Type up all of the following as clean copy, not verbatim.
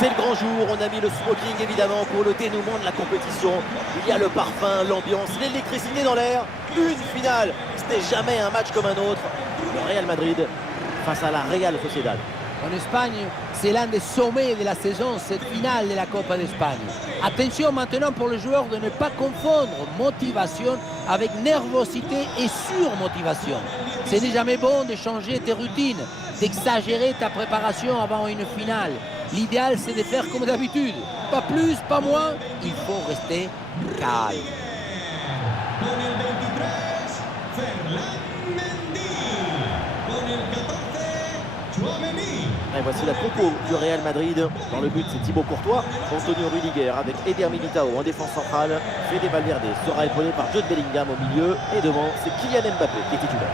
C'est le grand jour, on a mis le smoking évidemment pour le dénouement de la compétition. Il y a le parfum, l'ambiance, l'électricité dans l'air. Une finale, c'était jamais un match comme un autre. Le Real Madrid face à la Real Sociedad. En Espagne, c'est l'un des sommets de la saison, cette finale de la Copa d'Espagne. Attention maintenant pour les joueurs de ne pas confondre motivation avec nervosité et surmotivation. Ce n'est jamais bon de changer tes routines, d'exagérer ta préparation avant une finale. L'idéal, c'est de faire comme d'habitude. Pas plus, pas moins, il faut rester calme. Et voici la compo du Real Madrid. Dans le but, c'est Thibaut Courtois, Antonio Rudiger avec Eder Militao en défense centrale. Fede Valverde sera épaulé par Jude Bellingham au milieu. Et devant, c'est Kylian Mbappé qui est titulaire.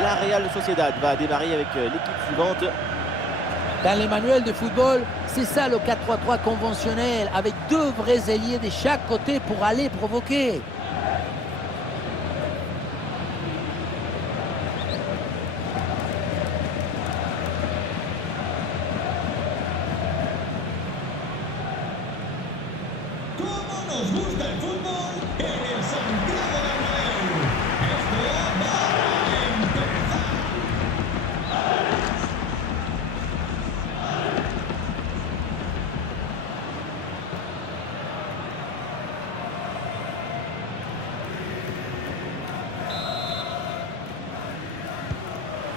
La Real Sociedad va démarrer avec l'équipe suivante. Dans les manuels de football, c'est ça le 4-3-3 conventionnel, avec deux vrais ailiers de chaque côté pour aller provoquer.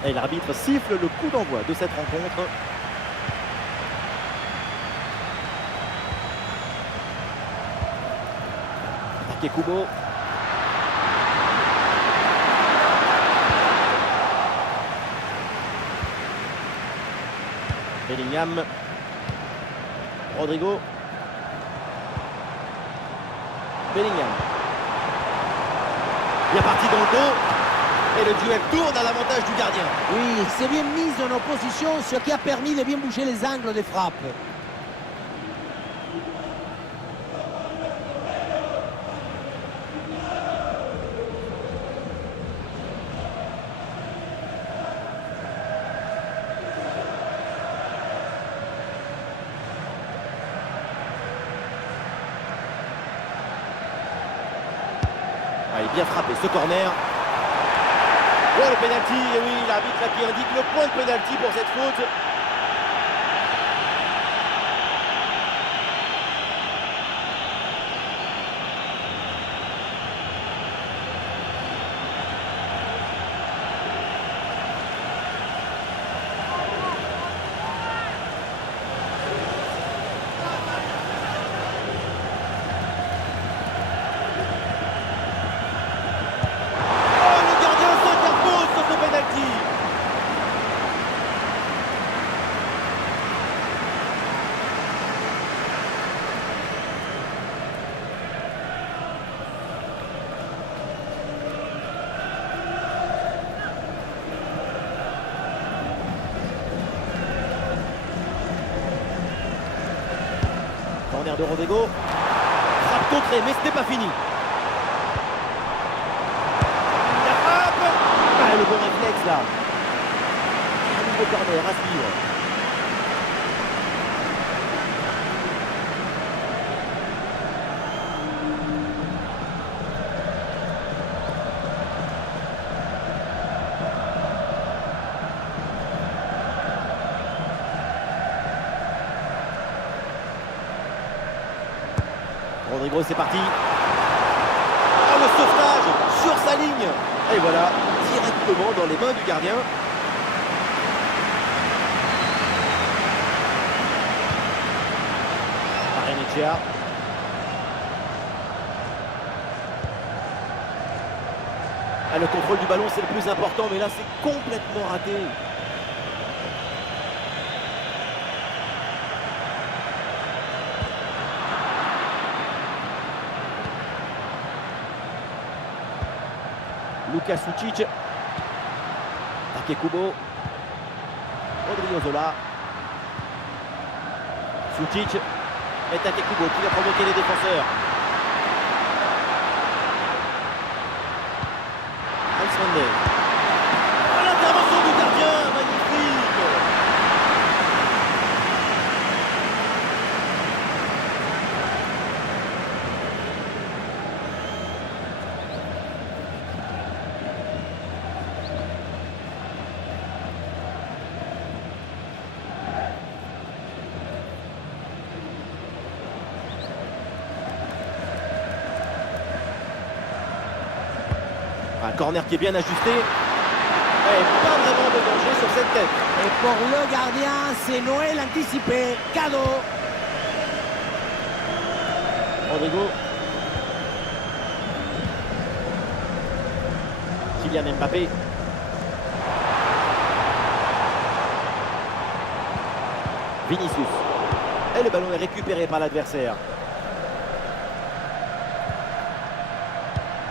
Et l'arbitre siffle le coup d'envoi de cette rencontre. Kubo. Bellingham. Rodrigo. Bellingham. Bien parti dans le dos. Et le duel tourne à l'avantage du gardien. Oui, c'est bien mis en opposition, ce qui a permis de bien bouger les angles des frappes. Il est bien frappé ce corner. Oh, le pénalty, et oui, l'arbitre là qui indique le point de pénalty pour cette faute. Corner de Rodrigo. Frappe contrée, mais ce n'est pas fini. La frappe. Ah, le bon réflexe là. Un nouveau corner à suivre. Rodrigo, c'est parti. Oh, le sauvetage sur sa ligne. Et voilà, directement dans les mains du gardien. Barrenechea. Ah, le contrôle du ballon, c'est le plus important, mais là, c'est complètement raté. Luka Sučić. Kubo. Odriozola. Sucic. Et Takekubo qui va provoquer les défenseurs. Alexander. Oh, l'intervention du gardien, magnifique. Un corner qui est bien ajusté. Et pas vraiment de danger sur cette tête. Et pour le gardien, c'est Noël anticipé. Cadeau. Rodrigo. Kylian Mbappé. Vinicius. Et le ballon est récupéré par l'adversaire.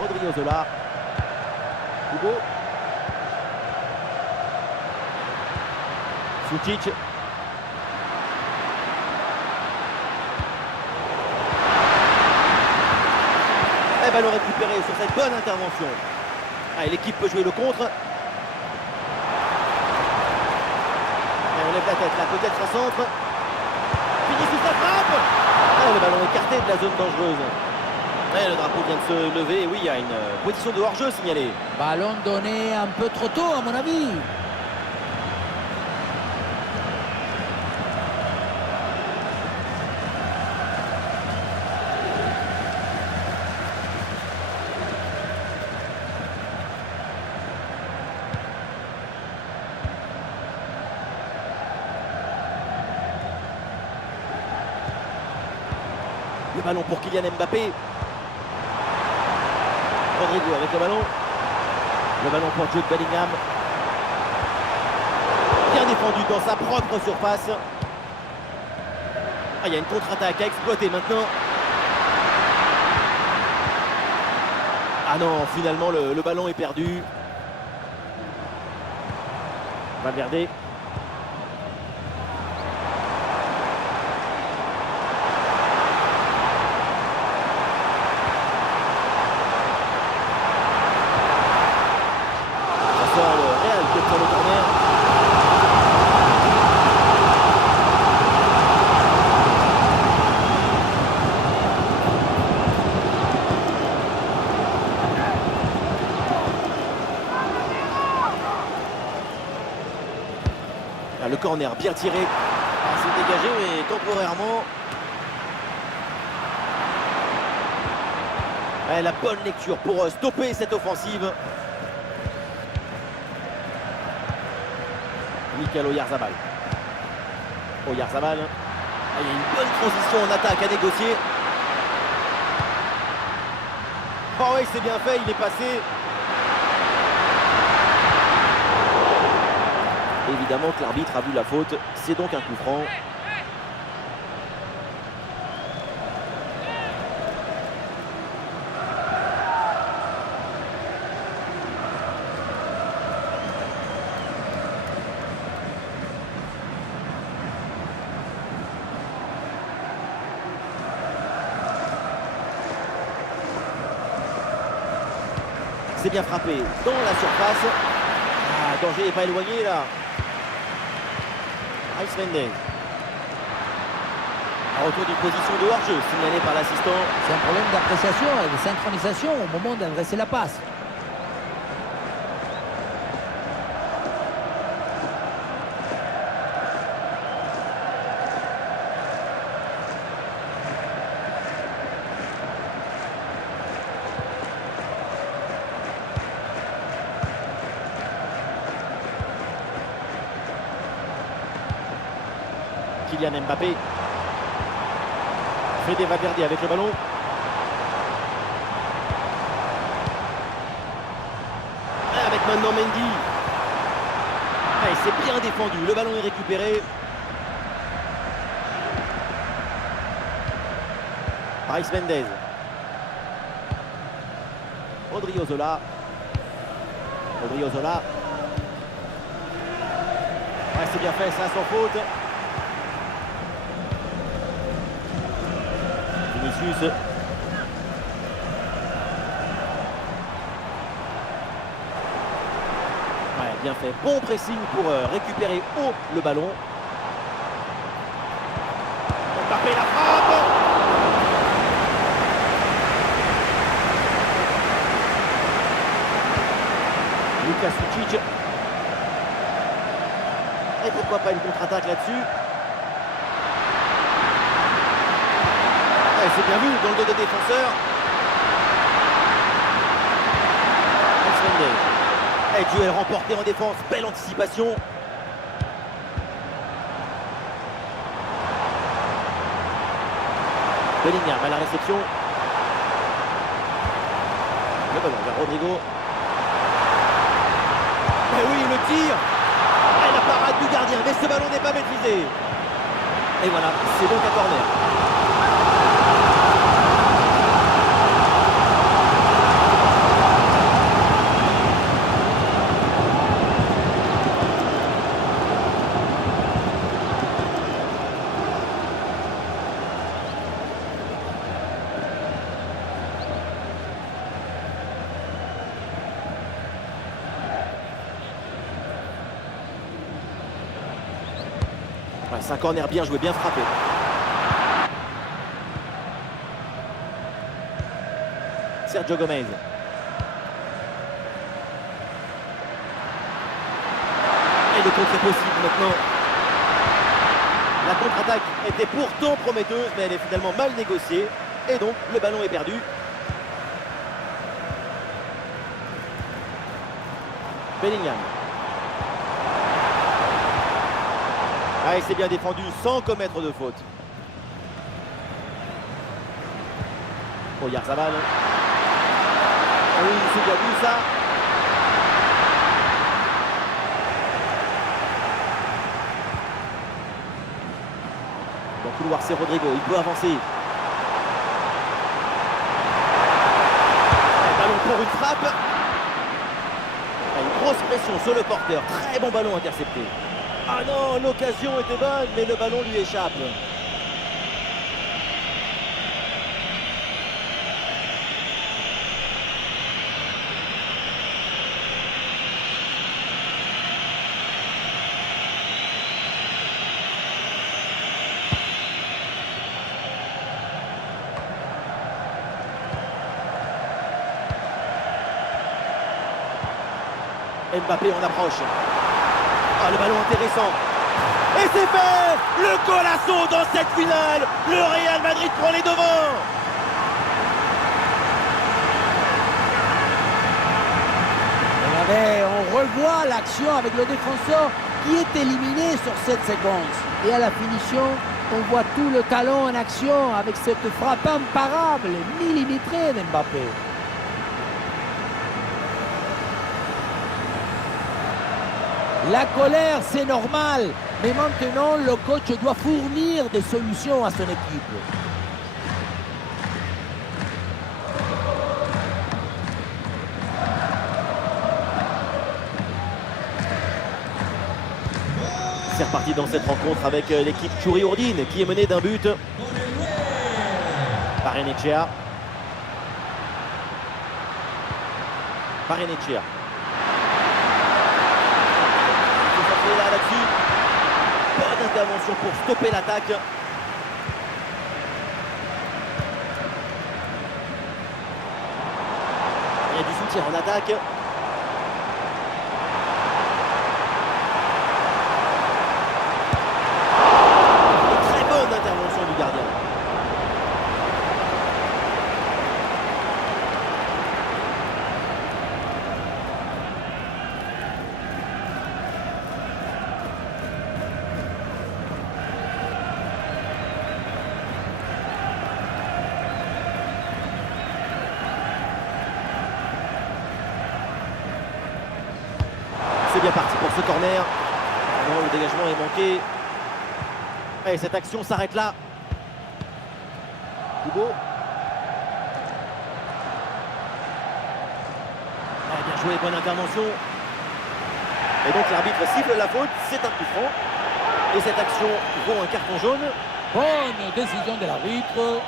Odriozola. Hugo. Sucic. Et ballon récupéré sur cette bonne intervention. Ah, l'équipe peut jouer le contre. Et on lève la tête là, peut-être un centre. Vinicius la frappe. Ah, le ballon écarté de la zone dangereuse. Et le drapeau vient de se lever. Oui, il y a une position de hors-jeu signalée. Ballon donné un peu trop tôt, à mon avis. Le ballon pour Kylian Mbappé. Rodrigo avec le ballon. Le ballon pour Jude Bellingham. Bien défendu dans sa propre surface. Ah, il y a une contre-attaque à exploiter maintenant. Ah non, finalement le ballon est perdu. Valverde. Sur le corner. Ah, le corner bien tiré. Ah, c'est dégagé mais temporairement. Ah, la bonne lecture pour stopper cette offensive. Mikel Oyarzabal. Oyarzabal. Ah, il y a une bonne transition en attaque à négocier. Oh oui, c'est bien fait, il est passé. Évidemment que l'arbitre a vu la faute. C'est donc un coup franc. C'est bien frappé dans la surface. Ah, danger n'est pas éloigné là. Alexander. Un retour d'une position de hors-jeu signalé par l'assistant. C'est un problème d'appréciation et de synchronisation au moment d'adresser la passe. Kylian Mbappé. Fede Valverde avec le ballon. Avec maintenant Mendy. Et c'est bien défendu. Le ballon est récupéré. Brais Mendes. Odriozola. Odriozola. Ah, c'est bien fait, ça, sans faute. Vinicius. Ouais, bien fait. Bon pressing pour récupérer haut le ballon. Mbappé la frappe. Luka Sucic. Et pourquoi pas une contre-attaque là-dessus. C'est bien vu dans le dos des défenseurs. Et duel remporté en défense, belle anticipation. Bellingham à la réception. Le ballon vers Rodrigo. Et oui, le tir. Et la parade du gardien, mais ce ballon n'est pas maîtrisé. Et voilà, c'est donc un corner. Ouais, c'est un corner bien joué, bien frappé. Sergio Gomez. Et le contre est possible maintenant. La contre-attaque était pourtant prometteuse, mais elle est finalement mal négociée. Et donc, le ballon est perdu. Bellingham. Ah, et c'est bien défendu sans commettre de faute. Oh, Yarzabal. Ah oui, c'est bien vu ça. Dans le couloir, c'est Rodrigo, il peut avancer. Ballon pour une frappe. Une grosse pression sur le porteur. Très bon ballon intercepté. Ah non, l'occasion était bonne, mais le ballon lui échappe. Mbappé en approche. Ah, le ballon intéressant. Et c'est fait. Le golasso dans cette finale. Le Real Madrid prend les devants. Regardez, on revoit l'action avec le défenseur qui est éliminé sur cette séquence. Et à la finition, on voit tout le talent en action avec cette frappe imparable, millimétrée d'Mbappé. La colère, c'est normal, mais maintenant, le coach doit fournir des solutions à son équipe. C'est reparti dans cette rencontre avec l'équipe Tchouri-Ourdine qui est menée d'un but. Barrenechea. Barrenechea. Là-dessus, bonne intervention pour stopper l'attaque. Il y a du soutien en attaque. Une très bonne intervention du gardien. C'est bien parti pour ce corner. Non, le dégagement est manqué. Et cette action s'arrête là. Kubo. Bien joué, bonne intervention. Et donc l'arbitre siffle la faute, c'est un coup franc. Et cette action vaut un carton jaune. Bonne décision de l'arbitre.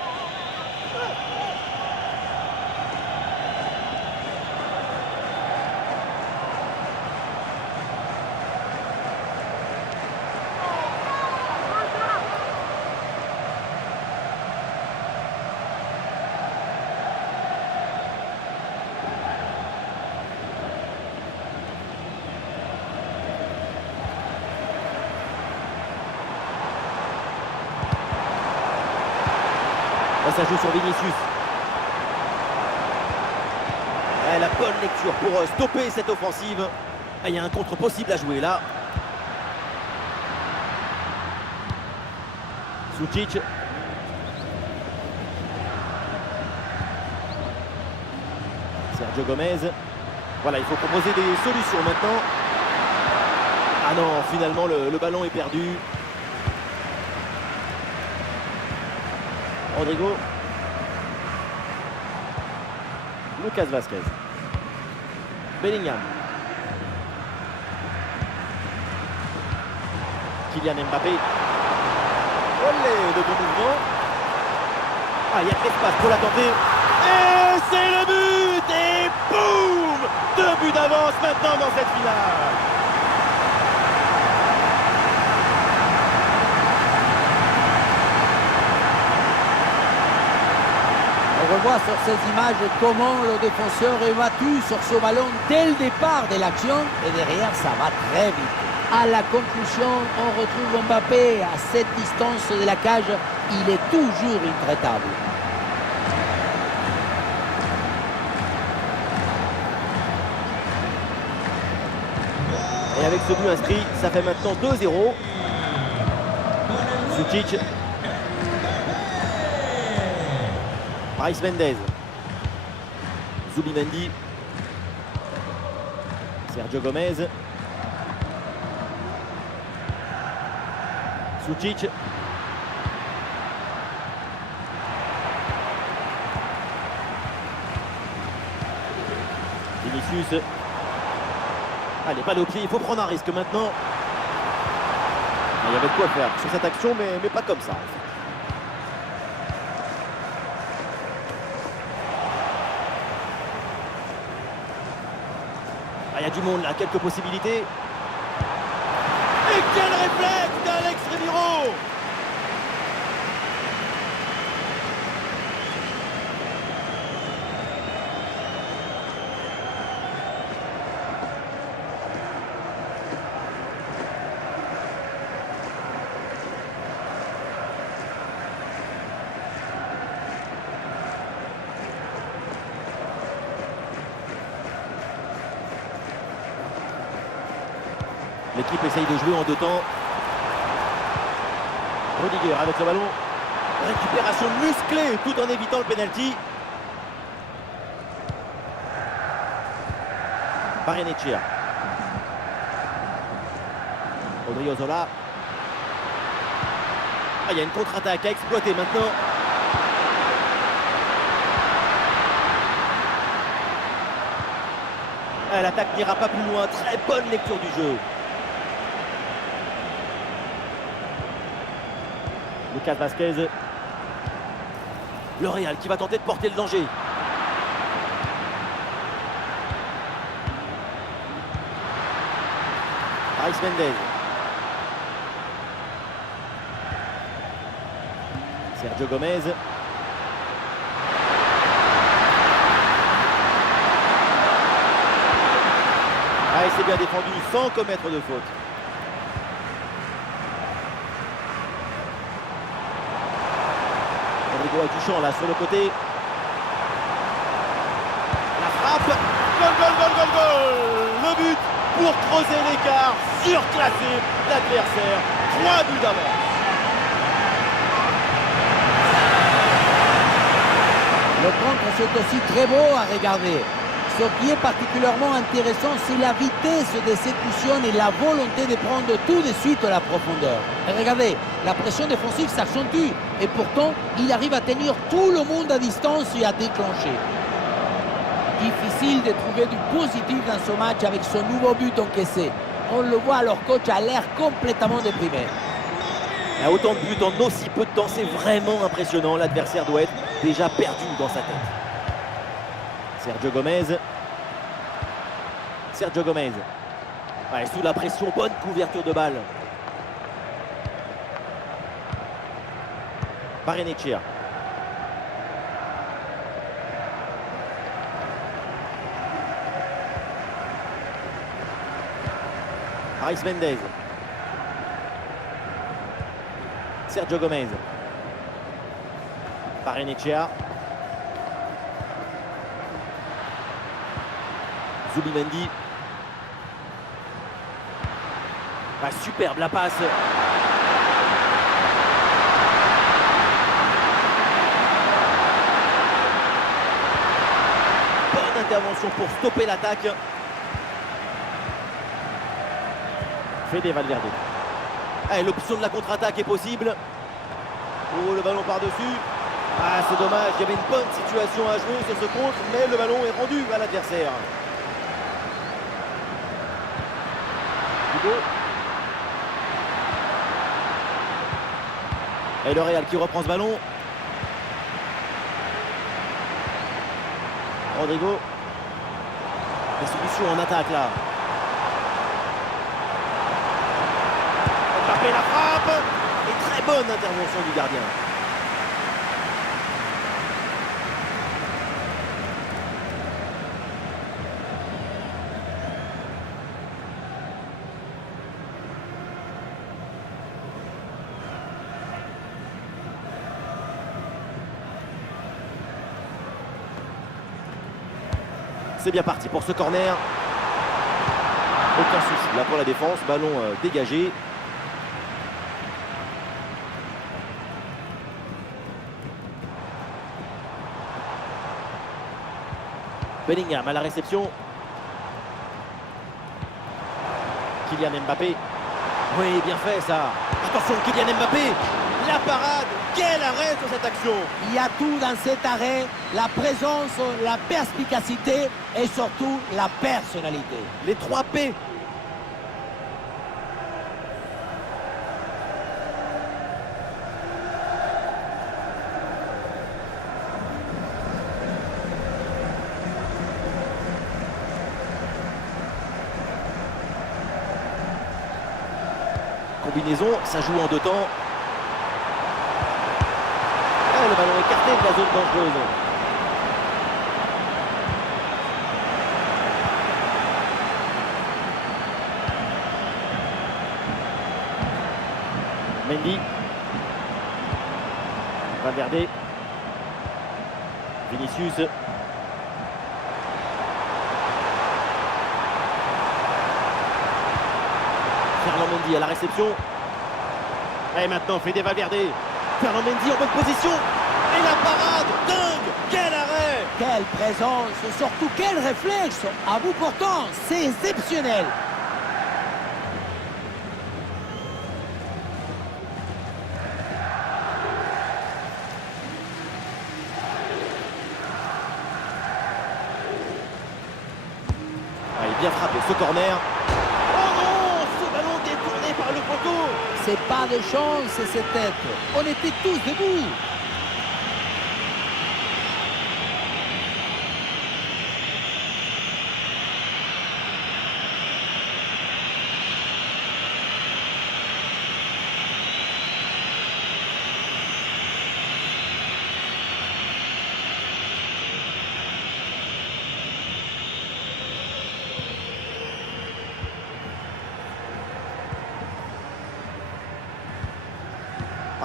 Là, ça joue sur Vinicius. Ouais, la bonne lecture pour stopper cette offensive. Ah, il y a un contre possible à jouer là. Sucic. Sergio Gomez. Voilà, il faut proposer des solutions maintenant. Ah non, finalement le ballon est perdu. Rodrigo. Lucas Vazquez. Bellingham. Kylian Mbappé. Olé, de bon mouvement. Ah, il y a de l'espace pour la tenter. Et c'est le but. Et boum, 2 buts d'avance maintenant dans cette finale. On revoit sur ces images comment le défenseur est battu sur ce ballon dès le départ de l'action et derrière ça va très vite. À la conclusion, on retrouve Mbappé à cette distance de la cage, il est toujours intraitable. Et avec ce but inscrit, ça fait maintenant 2-0. Sucic. Brais Mendes. Zubimendi. Sergio Gomez. Sucic. Vinicius. Allez, balle au pied, il faut prendre un risque maintenant. Il y avait de quoi faire sur cette action, mais pas comme ça. En fait. Il y a du monde là, quelques possibilités. Et quel réflexe d'Alex Remiro! L'équipe essaye de jouer en 2 temps. Rudiger avec le ballon. Récupération musclée tout en évitant le penalty. Barrenetxea. Odriozola. Ah, il y a une contre-attaque à exploiter maintenant. Ah, l'attaque n'ira pas plus loin. Très bonne lecture du jeu. Lucas Vazquez. Le Real qui va tenter de porter le danger. Brais Mendes. Sergio Gomez. Ah, et c'est bien défendu sans commettre de faute. Rodrigo a du champ là sur le côté. La frappe. Goal, goal, goal, goal, goal. Le but pour creuser l'écart, surclasser l'adversaire. 3 buts d'avance. Le contre, c'est aussi très beau à regarder. Ce qui est particulièrement intéressant, c'est la vitesse d'exécution et la volonté de prendre tout de suite la profondeur. Et regardez, la pression défensive s'accentue et pourtant, il arrive à tenir tout le monde à distance et à déclencher. Difficile de trouver du positif dans ce match avec ce nouveau but encaissé. On le voit, leur coach a l'air complètement déprimé. Et autant de buts en aussi peu de temps, c'est vraiment impressionnant. L'adversaire doit être déjà perdu dans sa tête. Sergio Gomez. Sergio Gomez. Ouais, sous la pression, bonne couverture de balle. Barrenetxea. Aris Mendez. Sergio Gomez. Barrenetxea. Zubimendi. Ah, superbe la passe. Bonne intervention pour stopper l'attaque. Fede Valverde. Allez, l'option de la contre-attaque est possible. Oh, le ballon par-dessus. Ah, c'est dommage, il y avait une bonne situation à jouer sur ce contre, mais le ballon est rendu à l'adversaire. Hugo. Et le Real qui reprend ce ballon. Rodrigo. La solution en attaque là. Mbappé la frappe. Et très bonne intervention du gardien. C'est bien parti pour ce corner. Aucun souci là pour la défense. Ballon dégagé. Bellingham à la réception. Kylian Mbappé. Oui, bien fait ça. Attention, Kylian Mbappé. La parade. Quel arrêt sur cette action. Il y a tout dans cet arrêt, la présence, la perspicacité et surtout la personnalité. Les 3 P. Combinaison, ça joue en 2 temps. Ah, le ballon écarté de la zone dangereuse. Mendy. Valverde. Vinicius. Ferland Mendy à la réception. Et maintenant Fede Valverde. Ferland Mendy en bonne position. Et la parade. Dingue. Quel arrêt. Quelle présence, surtout quel réflexe. À bout portant, c'est exceptionnel. Allez, bien frappé ce corner. Oh non, ce ballon détourné par le poteau. C'est pas de chance, c'est tête. On était tous debout.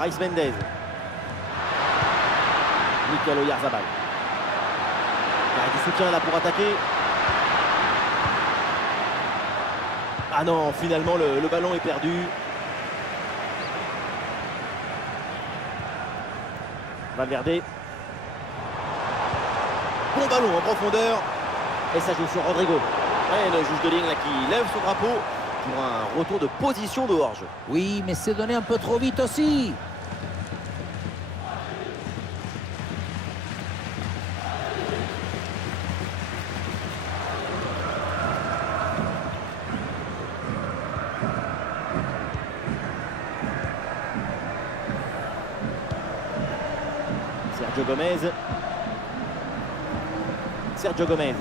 Aris Mendez. Mikel Oyarzabal. Il y a du soutien là pour attaquer. Ah non, finalement le ballon est perdu. Valverde. Bon ballon en profondeur. Et ça joue sur Rodrigo. Et le juge de ligne là qui lève son drapeau pour un retour de position de hors-jeu. Oui, mais c'est donné un peu trop vite aussi. Sergio Gomez. Sergio Gomez.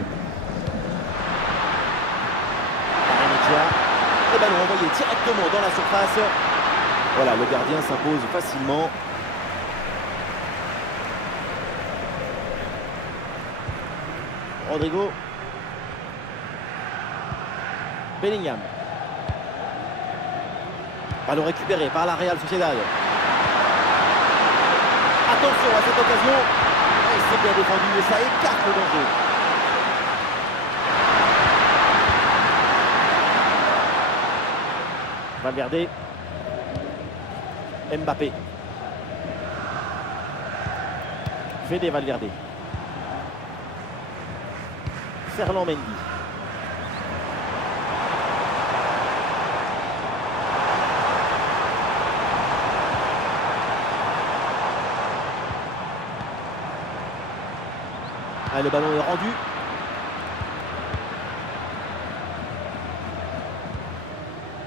Barrenechea. Et ballon envoyé directement dans la surface. Voilà, le gardien s'impose facilement. Rodrigo. Bellingham. Ballon récupéré par la Real Sociedad. Attention à cette occasion. Et c'est bien défendu et ça écarte le danger. Valverde. Mbappé. Fede Valverde. Ferland Mendy. Ah, le ballon est rendu.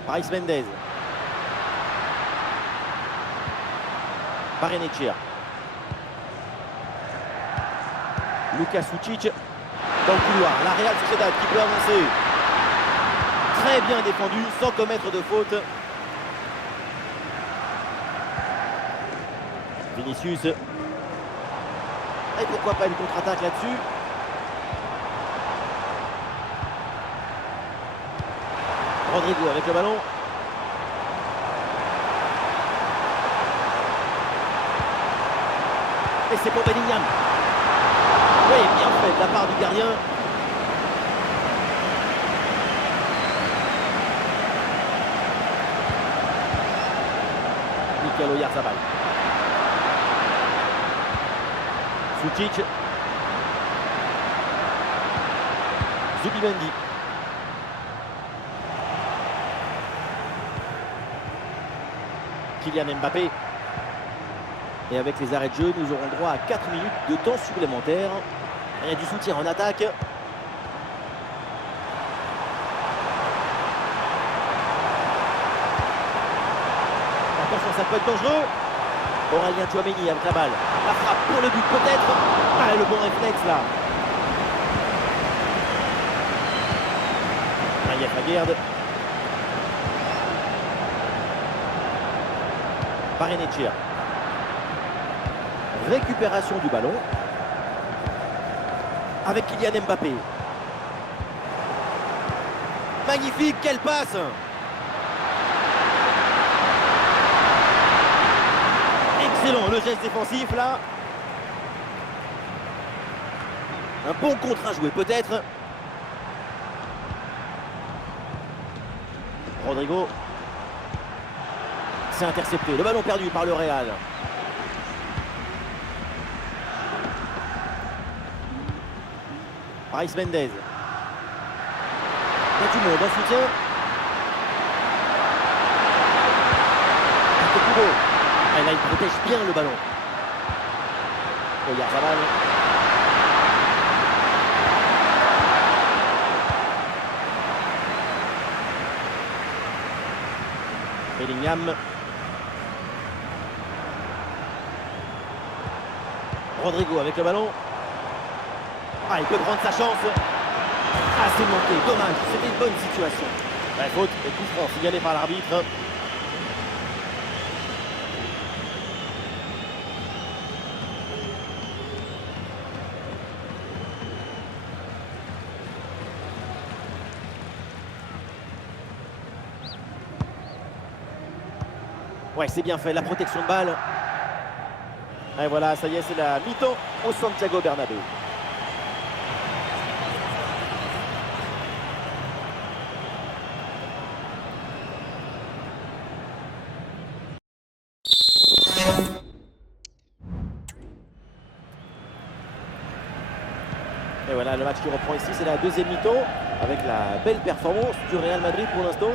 Brais Mendes. Barrenechea. Luka Sucic dans le couloir. La Real Sociedad qui peut avancer. Très bien défendu sans commettre de faute. Vinicius. Et pourquoi pas une contre-attaque là-dessus. Rodrigo avec le ballon. Et c'est pour Bellingham. Oui, bien fait de la part du gardien. Mikel Oyarzabal. Sucic. Zubimendi. Kylian Mbappé. Et avec les arrêts de jeu, nous aurons droit à 4 minutes de temps supplémentaire. Il y a du soutien en attaque. Attention, ça peut être dangereux. Aurélien Tchouaméni avec la balle. La frappe pour le but peut-être. Ah, le bon réflexe là. Maïef Aguerd. Barrenechea. Récupération du ballon. Avec Kylian Mbappé. Magnifique, quelle passe! Excellent le geste défensif là. Un bon contre à jouer peut-être. Rodrigo. C'est intercepté. Le ballon perdu par le Real. Brais Mendes. Il y a du monde en soutien. Et là, il protège bien le ballon. Oyarzabal. Bellingham. Rodrigo avec le ballon. Ah, il peut prendre sa chance. Ah, c'est manqué. Dommage. C'était une bonne situation. La faute et coup franc signalé par l'arbitre. Ouais, c'est bien fait. La protection de balle. Et voilà, ça y est, c'est la mi-temps au Santiago Bernabéu. Et voilà, le match qui reprend ici, c'est la deuxième mi-temps avec la belle performance du Real Madrid pour l'instant.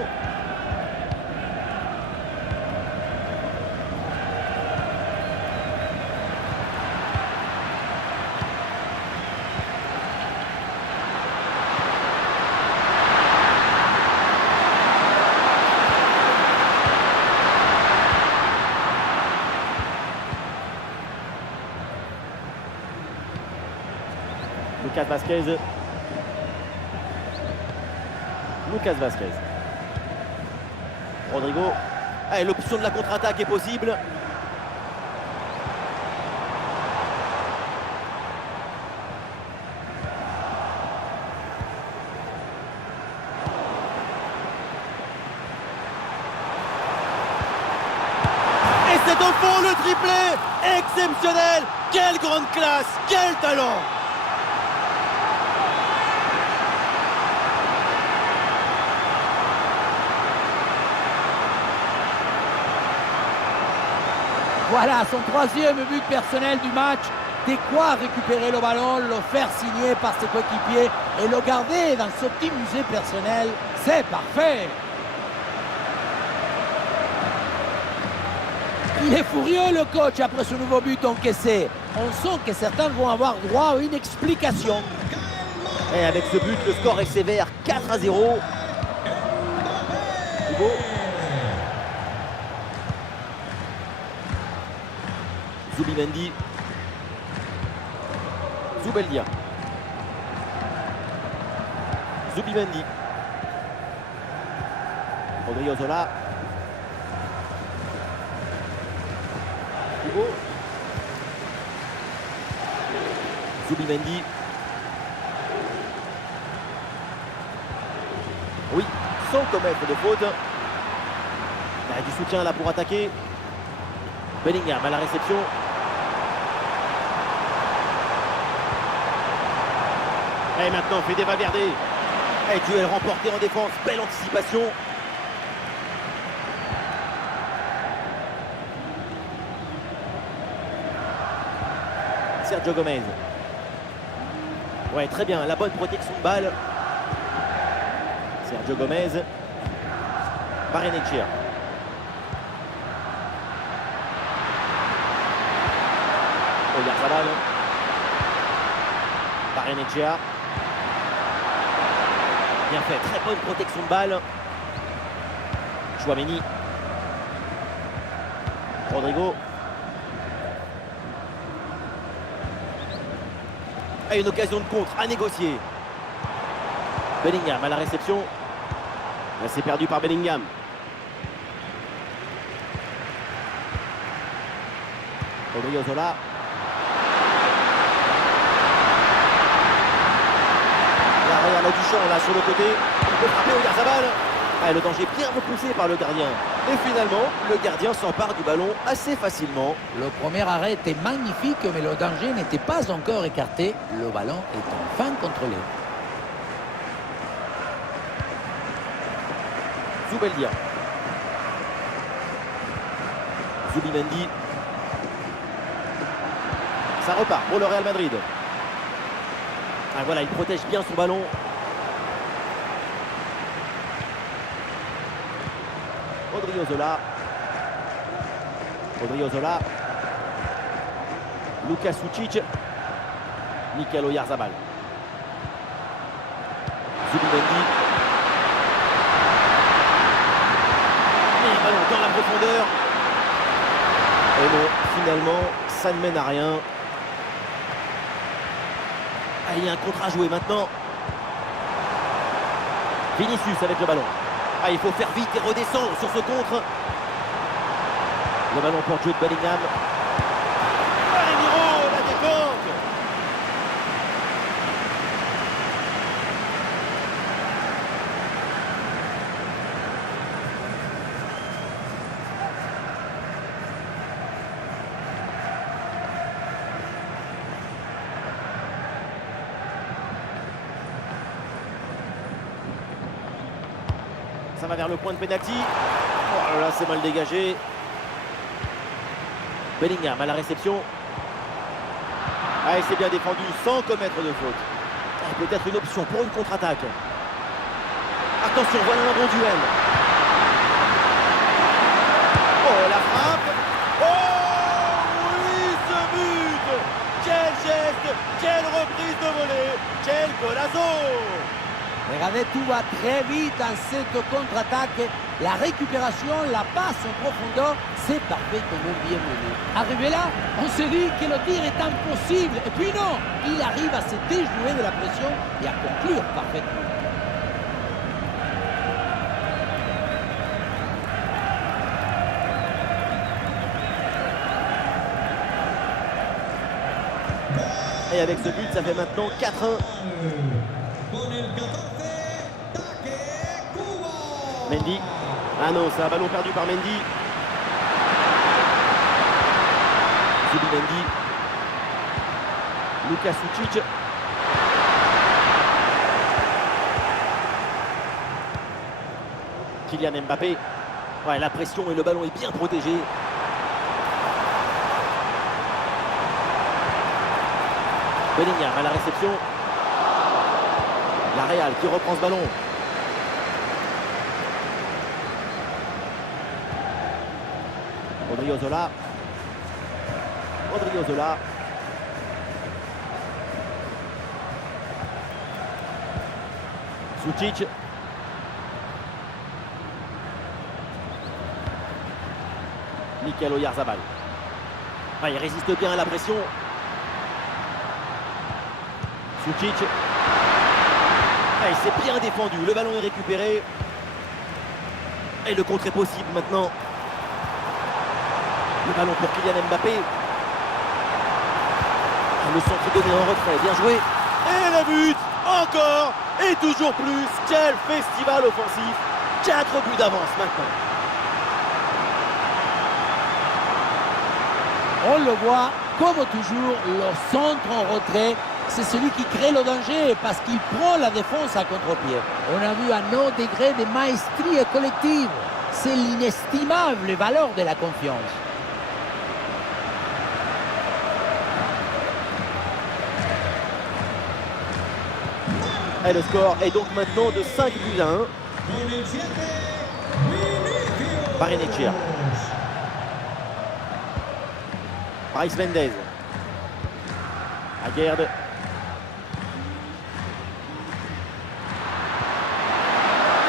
Lucas Vazquez. Lucas Vazquez. Rodrigo. Allez, l'option de la contre-attaque est possible. Et c'est au fond le triplé exceptionnel. Quelle grande classe, quel talent. Voilà son troisième but personnel du match. De quoi récupérer le ballon, le faire signer par ses coéquipiers et le garder dans ce petit musée personnel. C'est parfait. Il est furieux le coach après ce nouveau but encaissé. On sent que certains vont avoir droit à une explication. Et avec ce but, le score est sévère, 4-0. Hugo. Zubimendi. Zubeldia. Zubimendi. Odriozola. Hugo. Zubimendi. Oui, sans commettre de faute. Il y a du soutien là pour attaquer. Bellingham à la réception. Et maintenant Fede Valverde. Et duel remporté en défense. Belle anticipation. Sergio Gomez. Ouais, très bien. La bonne protection de balle. Sergio Gomez. Barrenetxea. Oyarzabal. Barrenetxea. Bien fait, très bonne protection de balle. Tchouaméni. Rodrigo. Et une occasion de contre à négocier. Bellingham à la réception. Là, c'est perdu par Bellingham. Odriozola. L'arrière Duchamp là sur le côté. Il peut frapper Oyarzabal. Ah, le danger bien repoussé par le gardien. Et finalement, le gardien s'empare du ballon assez facilement. Le premier arrêt était magnifique, mais le danger n'était pas encore écarté. Le ballon est enfin contrôlé. Zubeldia. Zubimendi. Ça repart pour le Real Madrid. Ah, voilà, il protège bien son ballon. Odriozola. Odriozola. Luka Sucic. Mikel Oyarzabal. Zubimendi. Et un ballon dans la profondeur. Et bon, finalement, ça ne mène à rien. Ah, il y a un contre à jouer maintenant. Vinicius avec le ballon. Ah, il faut faire vite et redescendre sur ce contre. Le ballon pour Jude Bellingham. Casemiro, la défense. Ça va vers le point de pénalty. Oh là là, c'est mal dégagé. Bellingham à la réception. Ah, il s'est bien défendu sans commettre de faute. Ah, peut-être une option pour une contre-attaque. Attention, voilà un bon duel. Oh, la frappe. Oh oui, ce but. Quel geste, quelle reprise de volée, quel golazo. Regardez, tout va très vite dans cette contre-attaque. La récupération, la passe en profondeur, c'est parfaitement bien mené. Arrivé là, on se dit que le tir est impossible. Et puis non, il arrive à se déjouer de la pression et à conclure parfaitement. Et avec ce but, ça fait maintenant 4-1. Mendy. Ah non, c'est un ballon perdu par Mendy. Zubimendi. Luka Sučić. Kylian Mbappé. Ouais, la pression et le ballon est bien protégé. Bellingham à la réception. La Real qui reprend ce ballon. Rodrigo Zola. Rodrigo Zola. Sučić. Mikel Oyarzabal. Ah, il résiste bien à la pression. Sučić. Ah, il s'est bien défendu. Le ballon est récupéré. Et le contre est possible maintenant. Le ballon pour Kylian Mbappé. Le centre donné en retrait, bien joué. Et le but, encore et toujours plus. Quel festival offensif. 4 buts d'avance maintenant. On le voit, comme toujours, le centre en retrait, c'est celui qui crée le danger parce qu'il prend la défense à contre-pied. On a vu un haut degré de maestrie collective. C'est l'inestimable valeur de la confiance. Et le score est donc maintenant de 5 buts à 1. Barrenetxea. Brais Méndez. Aguerd.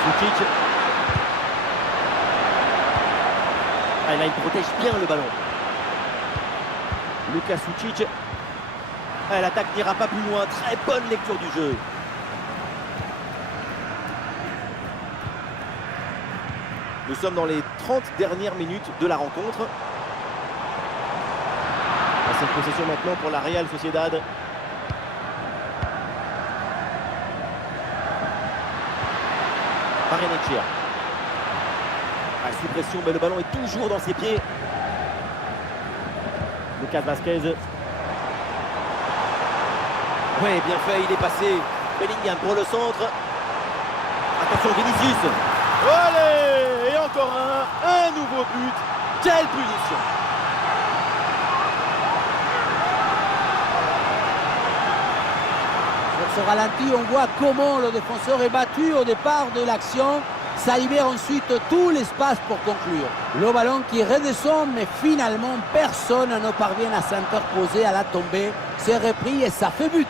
Sučić. Ah, là, il protège bien le ballon. Luka Sučić. Ah, l'attaque n'ira pas plus loin. Très bonne lecture du jeu. Nous sommes dans les 30 dernières minutes de la rencontre. Cette possession maintenant pour la Real Sociedad. Barrenetxea. Ah, sous pression, mais le ballon est toujours dans ses pieds. Lucas Vázquez. Ouais, bien fait, il est passé. Bellingham pour le centre. Attention, Vinicius. Allez, et encore un nouveau but. Quelle punition. Sur ce ralenti, on voit comment le défenseur est battu au départ de l'action. Ça libère ensuite tout l'espace pour conclure. Le ballon qui redescend, mais finalement personne ne parvient à s'interposer à la tombée. C'est repris et ça fait but.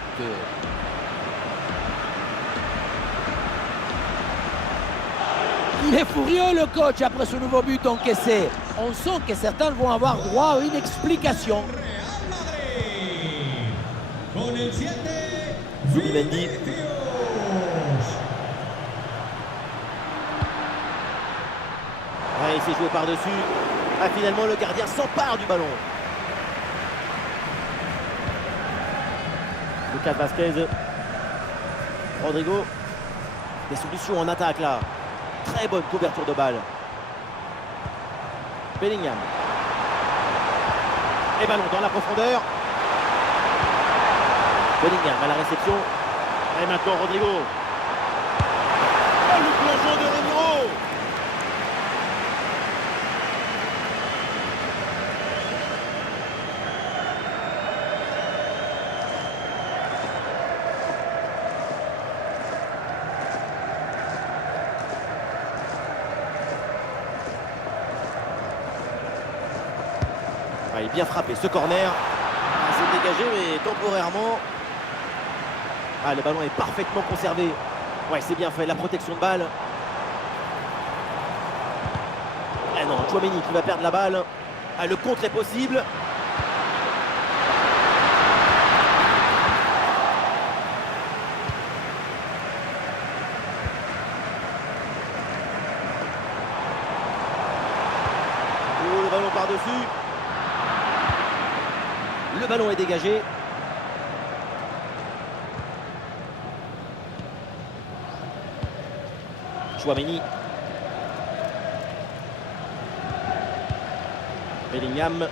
Il est furieux le coach après ce nouveau but encaissé. On sent que certains vont avoir droit à une explication. Zubimendi. Ouais, il s'est joué par-dessus. Ah, finalement, le gardien s'empare du ballon. Lucas Vázquez. Rodrigo. Des solutions en attaque là. Très bonne couverture de balle. Bellingham. Et ballon dans la profondeur. Bellingham à la réception. Et maintenant Rodrigo. Oh, le plongeon de Remiro. Ah, il est bien frappé ce corner. Ah, c'est dégagé mais temporairement. Ah, le ballon est parfaitement conservé. Ouais, c'est bien fait, la protection de balle. Eh non, Tchouaméni qui va perdre la balle. Ah, le contre est possible. Oh, le ballon par-dessus. Le ballon est dégagé. Tchouaméni. Bellingham.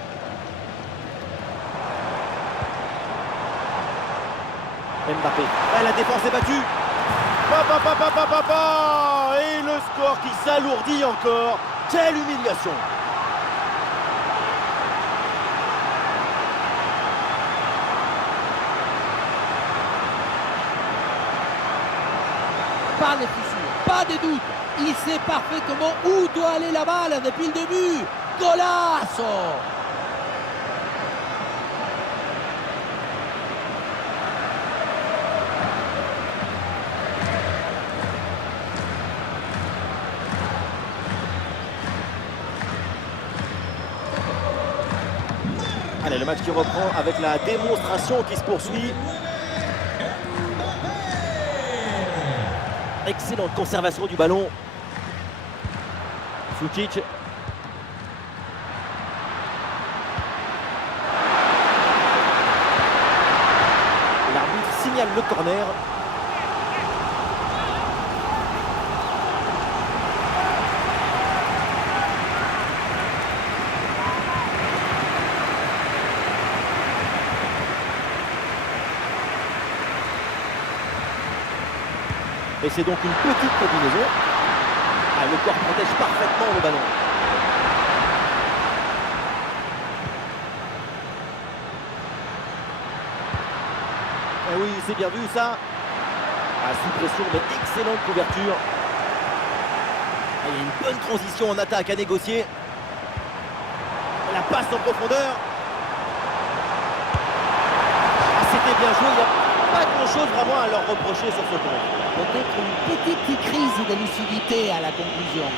Mbappé. Ah, la défense est battue. Et le score qui s'alourdit encore. Quelle humiliation. Pas de fissure, pas de doute. Il sait parfaitement où doit aller la balle depuis le début. Golazo! Allez, le match qui reprend avec la démonstration qui se poursuit. Excellente conservation du ballon. Sukic. L'arbitre signale le corner. Et c'est donc une petite combinaison. Ah, le corps protège parfaitement le ballon. Eh oui, c'est bien vu ça. Ah, sous pression, mais excellente couverture. Ah, il y a une bonne transition en attaque à négocier. La passe en profondeur. Ah, c'était bien joué. Il n'y a pas grand-chose vraiment à leur reprocher sur ce point. Peut-être une petite crise de lucidité à la conclusion.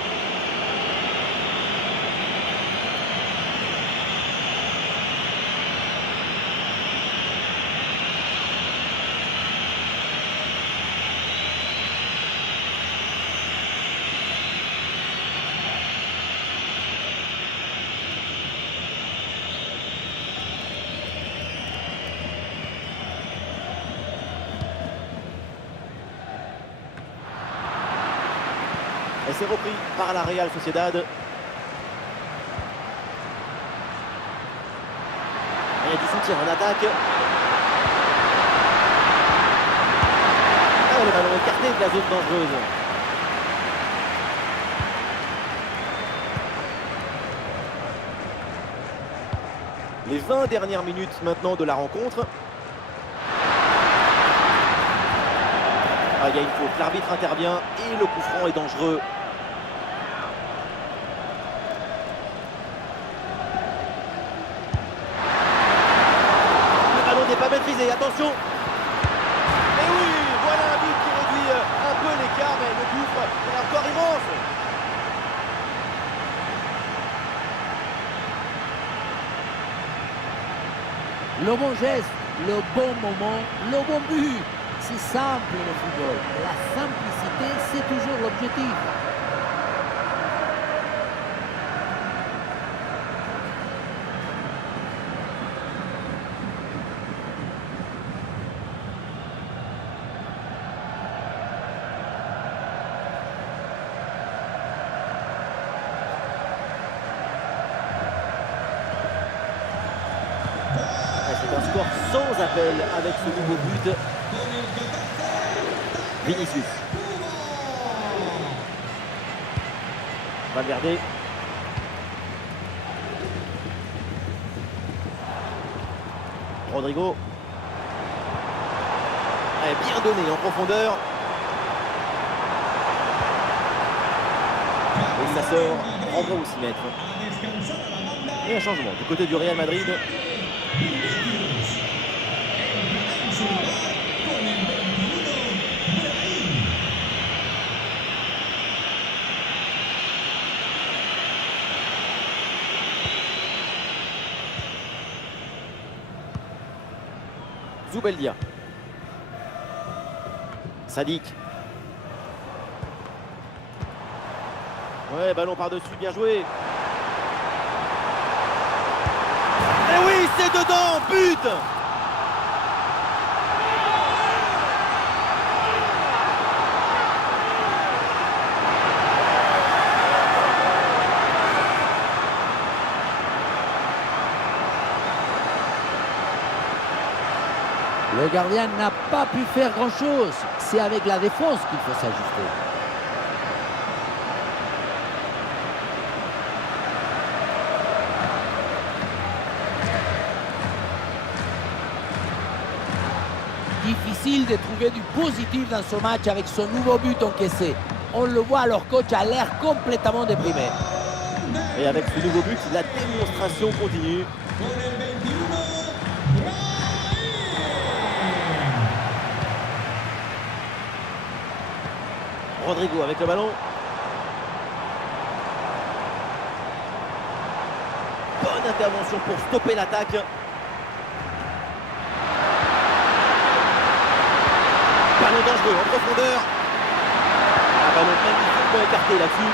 Et c'est repris par la Real Sociedad. Il y a du soutien en attaque. Ah, le ballon écarté de la zone dangereuse. Les 20 dernières minutes maintenant de la rencontre. Ah, il y a une faute, l'arbitre intervient et le coup franc est dangereux. Le ballon n'est pas maîtrisé, attention. Et oui, voilà un but qui réduit un peu l'écart, mais le gouffre est encore immense. Le bon geste, le bon moment, le bon but. C'est simple le football. La simplicité, c'est toujours l'objectif. C'est un score sans appel avec ce nouveau but. Vinicius. Valverde. Rodrigo. Allez, bien donné en profondeur. Et ça sort. On va aussi mettre. Et un changement du côté du Real Madrid. Zubeldia. Sadik. Ouais, ballon par-dessus, bien joué. Et oui, c'est dedans, but! Le gardien n'a pas pu faire grand-chose. C'est avec la défense qu'il faut s'ajuster. Difficile de trouver du positif dans ce match avec ce nouveau but encaissé. On le voit, leur coach a l'air complètement déprimé. Et avec ce nouveau but, la démonstration continue. Rodrigo avec le ballon. Bonne intervention pour stopper l'attaque. Ballon dangereux en profondeur. Un ballon magnifiquement écarté là-dessus.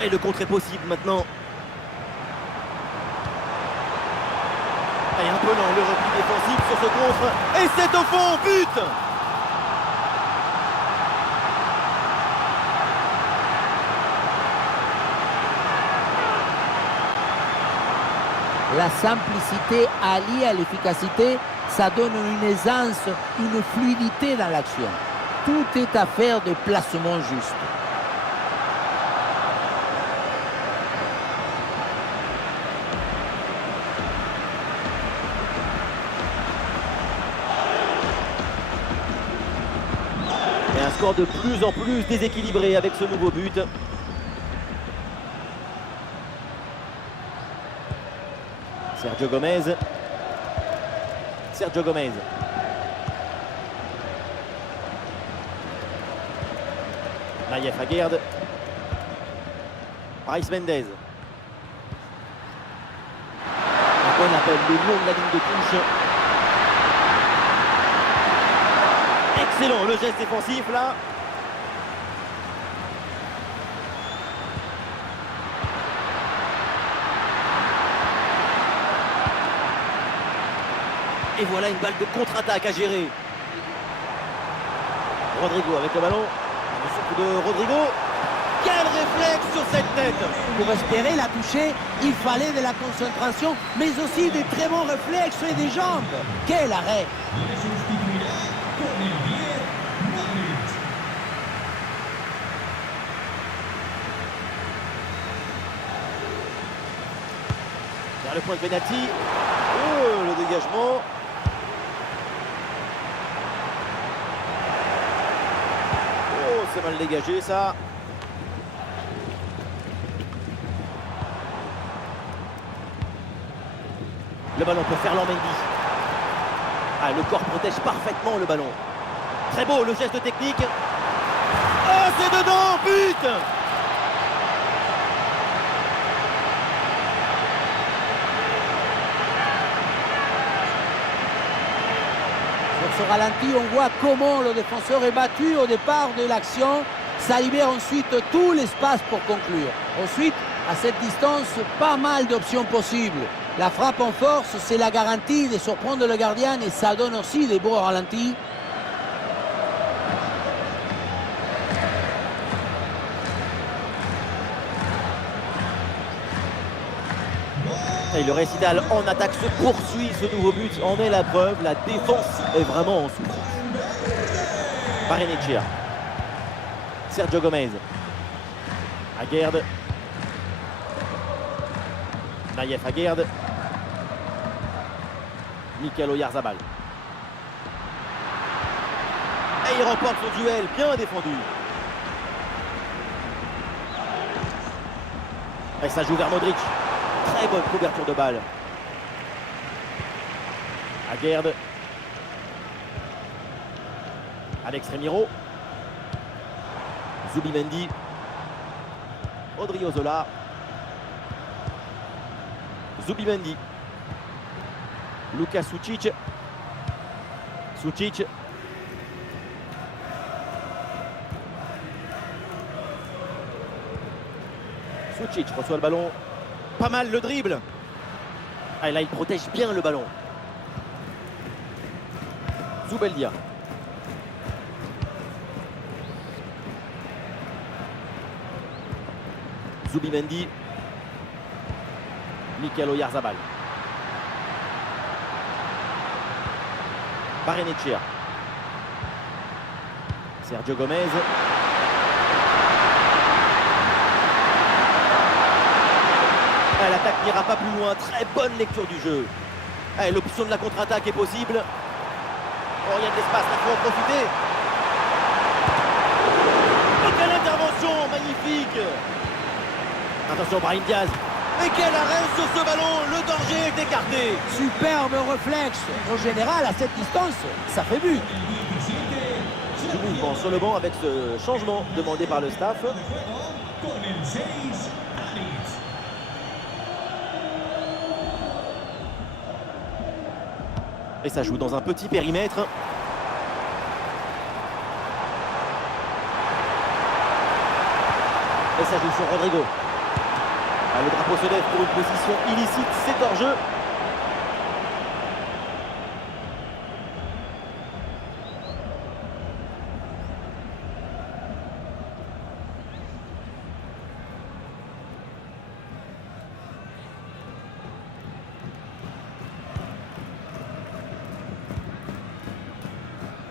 Et le contre est possible maintenant. Et un peu lent le repli défensif sur ce contre. Et c'est au fond, but! La simplicité alliée à l'efficacité, ça donne une aisance, une fluidité dans l'action. Tout est affaire de placement juste. Et un score de plus en plus déséquilibré avec ce nouveau but. Sergio Gomez. Sergio Gomez. Nayef Aguerd. Bryce Mendez. On appelle le long de la ligne de touche. Excellent le geste défensif là. Et voilà une balle de contre-attaque à gérer. Rodrigo avec le ballon. Le souffle de Rodrigo. Quel réflexe sur cette tête! Pour espérer la toucher, il fallait de la concentration, mais aussi des très bons réflexes et des jambes. Quel arrêt! Vers le point de pénalty. Oh, le dégagement. Oh, c'est mal dégagé ça. Le ballon pour Ferland Mendy. Ah, le corps protège parfaitement le ballon. Très beau le geste technique. Oh, c'est dedans, but! Sur ce ralenti, on voit comment le défenseur est battu au départ de l'action. Ça libère ensuite tout l'espace pour conclure. Ensuite, à cette distance, pas mal d'options possibles. La frappe en force, c'est la garantie de surprendre le gardien et ça donne aussi des beaux ralentis. Et le récital en attaque se poursuit, ce nouveau but en est la preuve, la défense est vraiment en souffrance. Barrenetxea. Sergio Gomez. Aguerd. Nayef Aguerd. Mikel Oyarzabal. Et il remporte son duel, bien défendu. Et ça joue vers Modric. Très bonne couverture de balle. Aguerd. Alex Remiro. Zubimendi. Odriozola. Zubimendi. Luka Sučić. Sučić. Sučić reçoit le ballon. Pas mal le dribble. Ah, là, il protège bien le ballon. Zubeldia. Zubimendi. Mikel Oyarzabal. Barrenetxea. Sergio Gomez. Ah, l'attaque n'ira pas plus loin. Très bonne lecture du jeu. Ah, l'option de la contre-attaque est possible. Oh, il y a de l'espace, il faut en profiter. Oh, quelle intervention, magnifique. Attention, Brahim Diaz. Et quel arrêt sur ce ballon. Le danger est écarté. Superbe réflexe. En général, à cette distance, ça fait but. Du mouvement sur le banc avec ce changement demandé par le staff. Et ça joue dans un petit périmètre. Et ça joue sur Rodrigo. Ah, le drapeau se lève pour une position illicite, c'est hors jeu.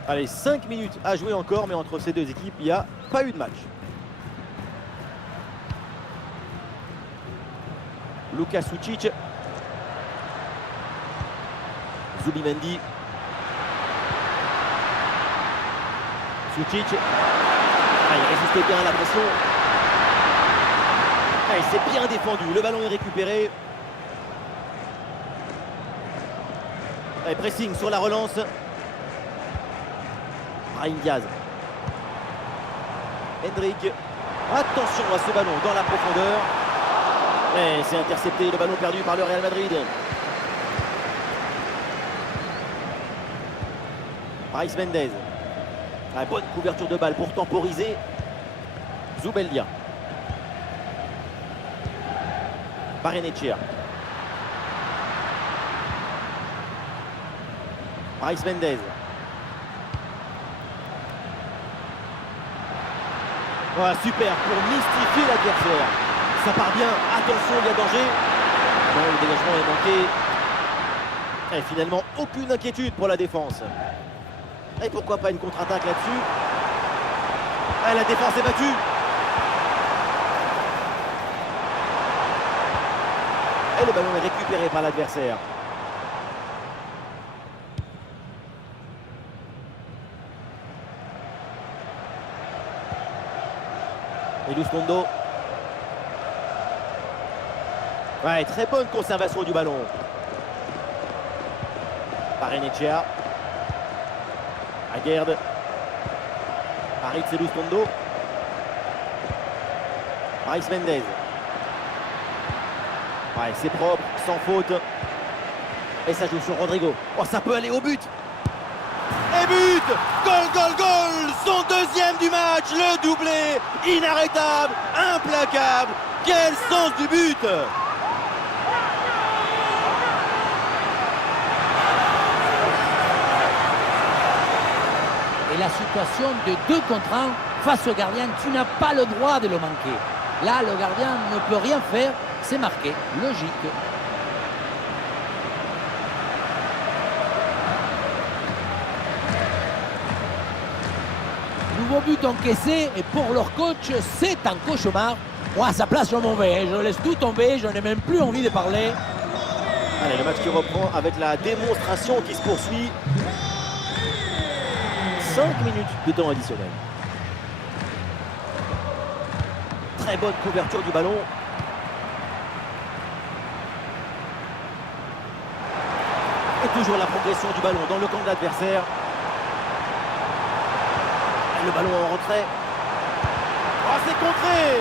Allez, 5 minutes à jouer encore, mais entre ces deux équipes, il n'y a pas eu de match. Luka Sučić. Zubimendi. Sučić. Ah, il résistait bien à la pression. Ah, il s'est bien défendu. Le ballon est récupéré. Allez, pressing sur la relance. Brahim Diaz. Hendrik. Attention à ce ballon dans la profondeur. Et c'est intercepté, le ballon perdu par le Real Madrid. Brais Mendez. Ah, bonne couverture de balle pour temporiser. Zubeldia. Barrenetxea. Brais Mendez. Voilà, super pour mystifier l'adversaire. Ça part bien, attention, il y a danger. Non, le dégagement est manqué. Et finalement, aucune inquiétude pour la défense. Et pourquoi pas une contre-attaque là-dessus. Ah, la défense est battue. Et le ballon est récupéré par l'adversaire. Et Lustondo. Ouais, très bonne conservation du ballon. Barrenetxea. Aguerd. Aritz et Lustondo. Brais Mendez. Ouais, c'est propre, sans faute. Et ça joue sur Rodrigo. Oh, ça peut aller au but. Et but! Goal, goal, goal! Son deuxième du match, le doublé, inarrêtable, implacable. Quel sens du but! Et la situation de 2 contre 1 face au gardien, tu n'as pas le droit de le manquer. Là, le gardien ne peut rien faire, c'est marqué, logique. Nouveau but encaissé et pour leur coach, c'est un cauchemar. Moi, à sa place, je m'en vais. Je laisse tout tomber, je n'ai même plus envie de parler. Allez, le match qui reprend avec la démonstration qui se poursuit. 5 minutes de temps additionnel. Très bonne couverture du ballon. Et toujours la progression du ballon dans le camp de l'adversaire. Le ballon en retrait. Oh, c'est contré!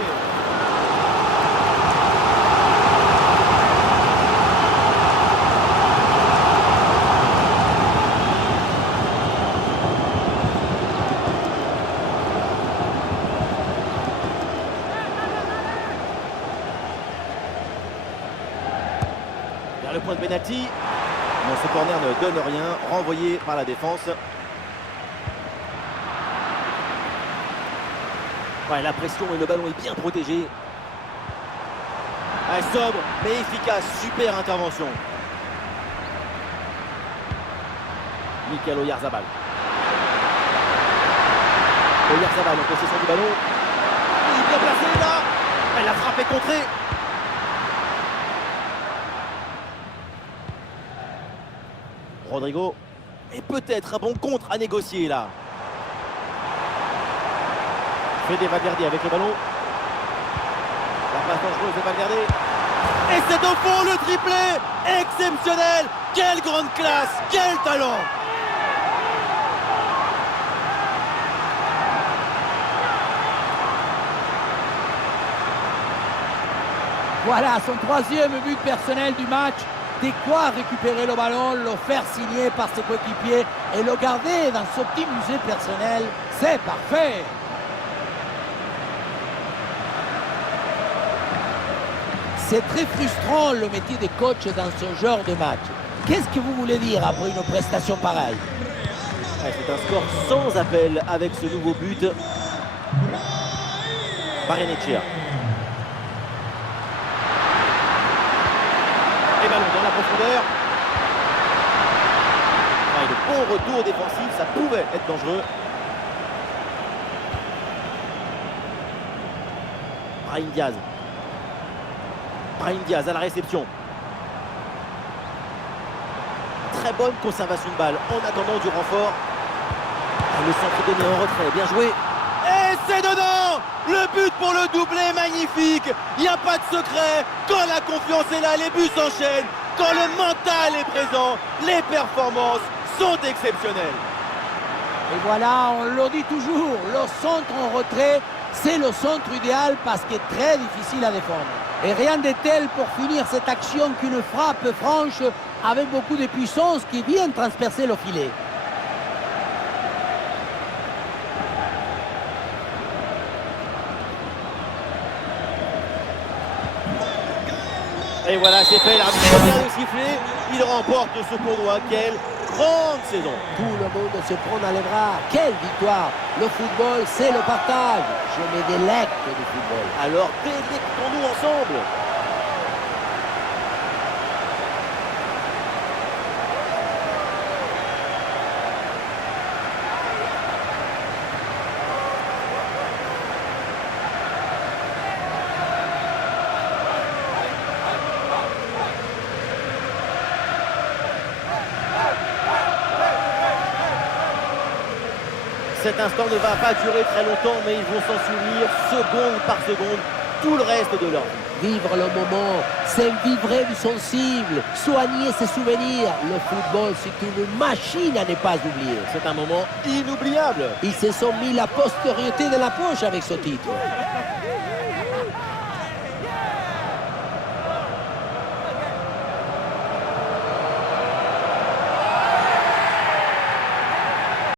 le point de pénalty. Non, ce corner ne donne rien, renvoyé par la défense. Ouais, la pression et le ballon est bien protégé. Ouais, sobre mais efficace, super intervention. Mikel Oyarzabal. Oyarzabal en possession du ballon. Il est bien placé là. Elle a frappé contrée. Rodrigo. Et peut-être un bon contre à négocier là. Fede Valverde avec le ballon. La passe dangereuse de Valverde. Et c'est au fond le triplé. Exceptionnel. Quelle grande classe. Quel talent. Voilà son troisième but personnel du match. De quoi récupérer le ballon, le faire signer par ses coéquipiers et le garder dans son petit musée personnel. C'est parfait. C'est très frustrant le métier de coach dans ce genre de match. Qu'est-ce que vous voulez dire après une prestation pareille? C'est un score sans appel avec ce nouveau but. Barrenetxea. Et ballon dans la profondeur. Et le bon retour défensif, ça pouvait être dangereux. Brahim Diaz. Brahim Diaz à la réception. Très bonne conservation de balle en attendant du renfort. Le centre donné en retrait, bien joué. Et c'est dedans. Le but pour le doublé, magnifique. Il n'y a pas de secret. Quand la confiance est là, les buts s'enchaînent. Quand le mental est présent, les performances sont exceptionnelles. Et voilà, on le dit toujours, le centre en retrait, c'est le centre idéal parce qu'il est très difficile à défendre. Et rien de tel pour finir cette action qu'une frappe franche avec beaucoup de puissance qui vient transpercer le filet. Et voilà, c'est fait, l'arbitre vient de siffler. Il remporte ce tournoi. Quelle grande saison. Tout le monde se prend dans les bras. Quelle victoire. Le football, c'est le partage. Je me délecte du football. Alors délectons-nous ensemble. Cet instant ne va pas durer très longtemps, mais ils vont s'en souvenir seconde par seconde tout le reste de leur vie. Vivre le moment, c'est vivre du sensible, soigner ses souvenirs. Le football, c'est une machine à ne pas oublier. C'est un moment inoubliable. Ils se sont mis la postériorité de la poche avec ce titre.